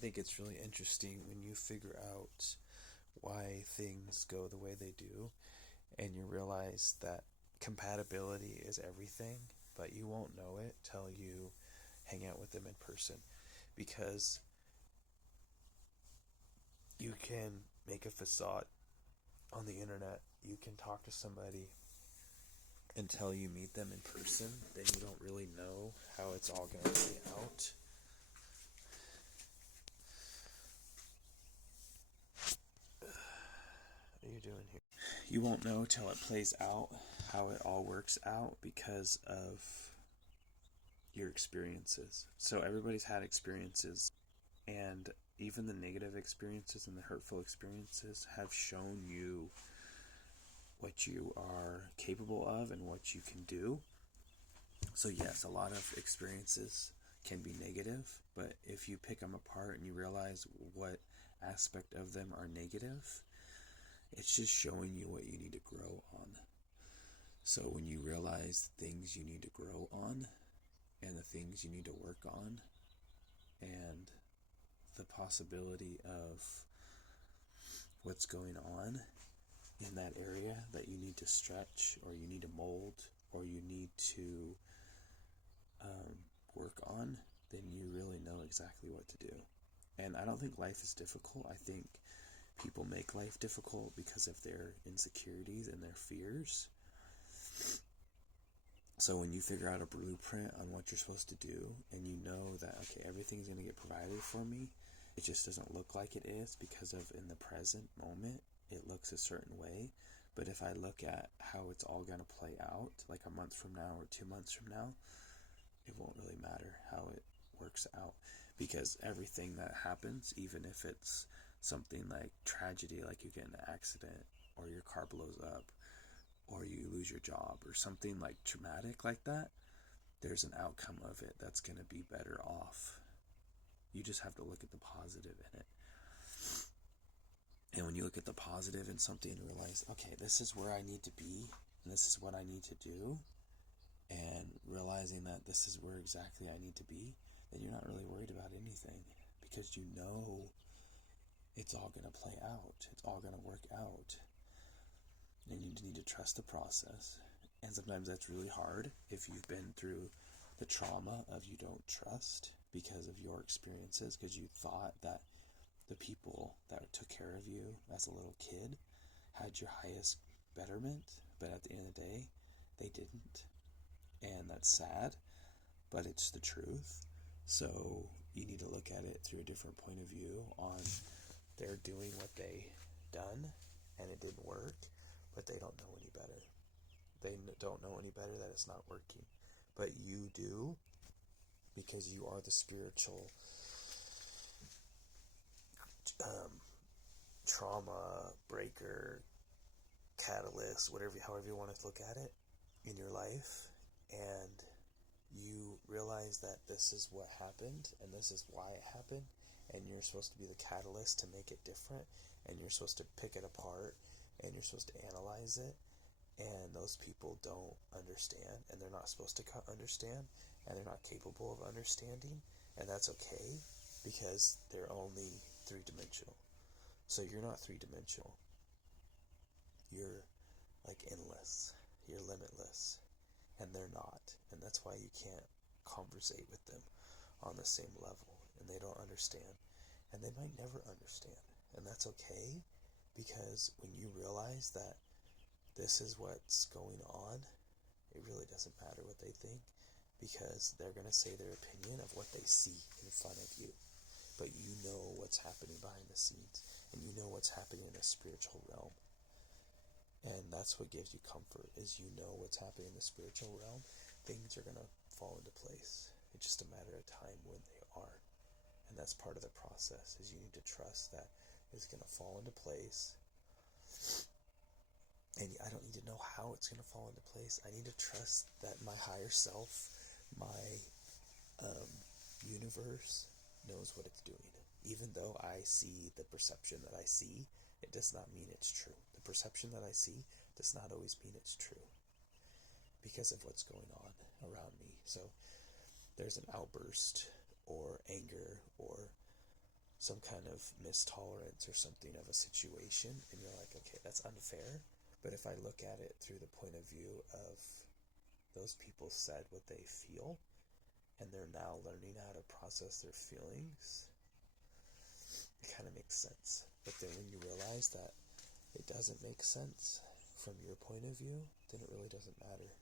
think it's really interesting when you figure out why things go the way they do and you realize that compatibility is everything, but you won't know it till you hang out with them in person because you can make a facade on the internet. You can talk to somebody until you meet them in person, then you don't really know how it's all going to play out. What are you doing here? You won't know till it plays out how it all works out because of your experiences. So everybody's had experiences, and even the negative experiences and the hurtful experiences have shown you what you are capable of and what you can do. So yes, a lot of experiences can be negative, but if you pick them apart and you realize what aspect of them are negative, it's just showing you what you need to grow on. So when you realize the things you need to grow on and the things you need to work on and the possibility of what's going on in that area that you need to stretch or you need to mold or you need to work on, then you really know exactly what to do. And I don't think life is difficult. I think people make life difficult because of their insecurities and their fears. So when you figure out a blueprint on what you're supposed to do and you know that, okay, everything's going to get provided for me, it just doesn't look like it is because of in the present moment, it looks a certain way. But if I look at how it's all going to play out, like a month from now or 2 months from now, it won't really matter how it works out because everything that happens, even if it's something like tragedy, like you get in an accident or your car blows up or you lose your job or something like traumatic like that, there's an outcome of it that's going to be better off. You just have to look at the positive in it. And when you look at the positive in something and realize, okay, this is where I need to be and this is what I need to do, and realizing that this is where exactly I need to be, then you're not really worried about anything because you know it's all going to play out. It's all going to work out. And you need to trust the process. And sometimes that's really hard if you've been through the trauma of you don't trust because of your experiences, because you thought that the people that took care of you as a little kid had your highest betterment, but at the end of the day, they didn't. And that's sad, but it's the truth. So you need to look at it through a different point of view on they're doing what they done and it didn't work, but they don't know any better. They don't know any better that it's not working. But you do, because you are the spiritual trauma breaker, catalyst, however you want to look at it in your life. And you realize that this is what happened and this is why it happened, and you're supposed to be the catalyst to make it different, and you're supposed to pick it apart and you're supposed to analyze it, and those people don't understand and they're not supposed to understand and they're not capable of understanding, and that's okay because they're only three-dimensional. So you're not three-dimensional. You're like endless. You're limitless. And they're not. And that's why you can't conversate with them on the same level. And they don't understand. And they might never understand. And that's okay, because when you realize that this is what's going on, it really doesn't matter what they think, because they're going to say their opinion of what they see in front of you. But you know what's happening behind the scenes, and you know what's happening in the spiritual realm. And that's what gives you comfort, is you know what's happening in the spiritual realm. Things are going to fall into place. It's just a matter of time when they are. And that's part of the process, is you need to trust that it's going to fall into place. And I don't need to know how it's going to fall into place. I need to trust that my higher self, my universe, knows what it's doing. Even though I see the perception that I see, it does not mean it's true. The perception that I see does not always mean it's true because of what's going on around me. So there's an outburst or anger or some kind of mistolerance or something of a situation, and you're like, okay, that's unfair. But if I look at it through the point of view of those people said what they feel, and they're now learning how to process their feelings, it kind of makes sense. But then when you realize that it doesn't make sense from your point of view, then it really doesn't matter.